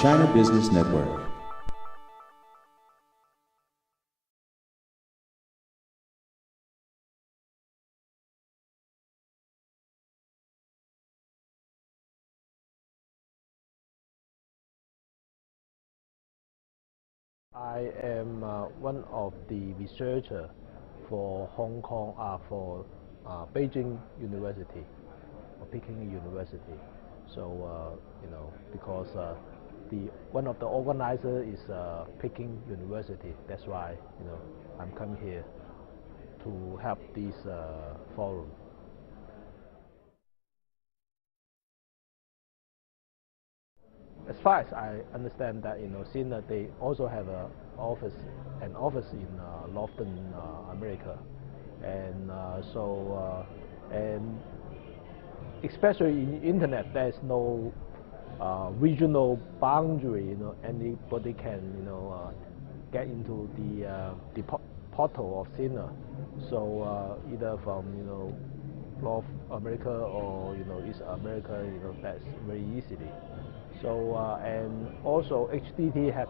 China Business Network. I am one of the researchers for Hong Kong, for Beijing University, or Peking University. So because one of the organizers is Peking University, that's why I'm coming here to help this forum. As far as I understand that, Sina, they also have an office in Northern America, and and especially in internet, there's no regional boundary. Anybody can get into the portal of Sina. So either from North America or East America, that's very easily. So and also HDT have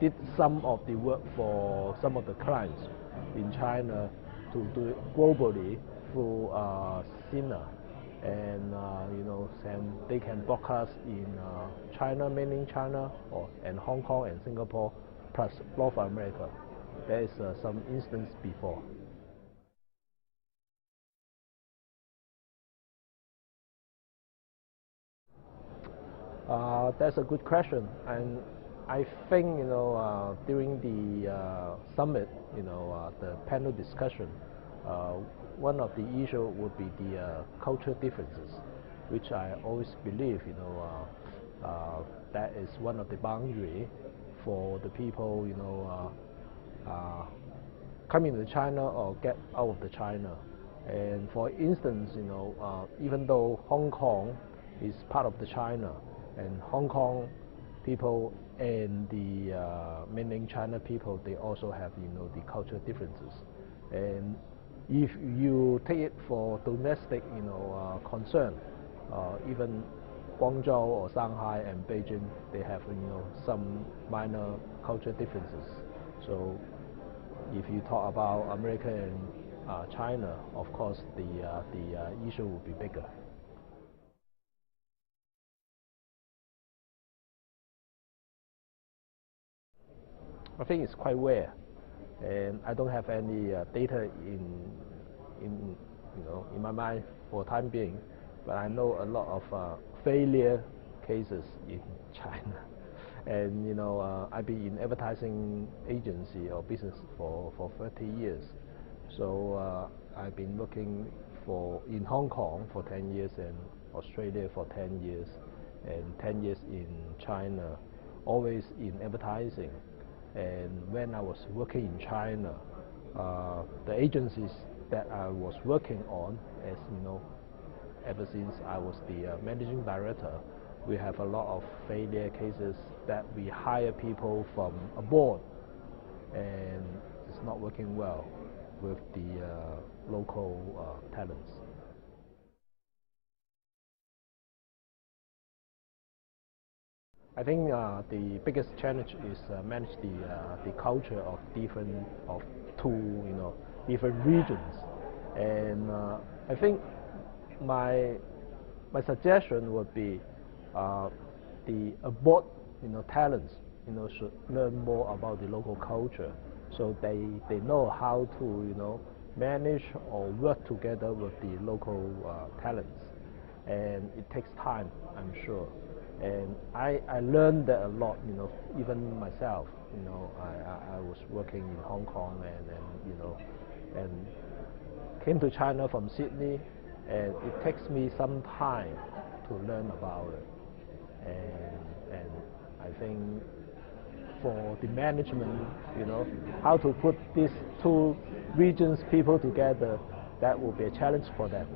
did some of the work for some of the clients in China to do it globally through Sina, and and they can broadcast in China, mainland China, and Hong Kong and Singapore, plus North America. There is some instance before. That's a good question, and I think during the summit, the panel discussion, one of the issues would be the cultural differences, which I always believe that is one of the boundary for the people coming to China or get out of the China. And for instance, even though Hong Kong is part of the China, and Hong Kong people and the mainland China people, they also have the cultural differences. And if you take it for domestic concern, even Guangzhou or Shanghai and Beijing, they have some minor cultural differences. So if you talk about America and China, of course the issue will be bigger. I think it's quite rare, and I don't have any data in my mind for the time being, but I know a lot of failure cases in China, and I've been in advertising agency or business for 30 years, so I've been working in Hong Kong for 10 years and Australia for 10 years and 10 years in China, always in advertising. And when I was working in China, the agencies that I was working on, as ever since I was the managing director, we have a lot of failure cases that we hire people from abroad, and it's not working well with the local talents. I think the biggest challenge is manage the culture of different regions, and I think my suggestion would be the abroad talents should learn more about the local culture, so they know how to manage or work together with the local talents, and it takes time, I'm sure. And I learned that a lot, even myself. I was working in Hong Kong and came to China from Sydney, and it takes me some time to learn about it. And I think for the management, how to put these two regions people together, that will be a challenge for them.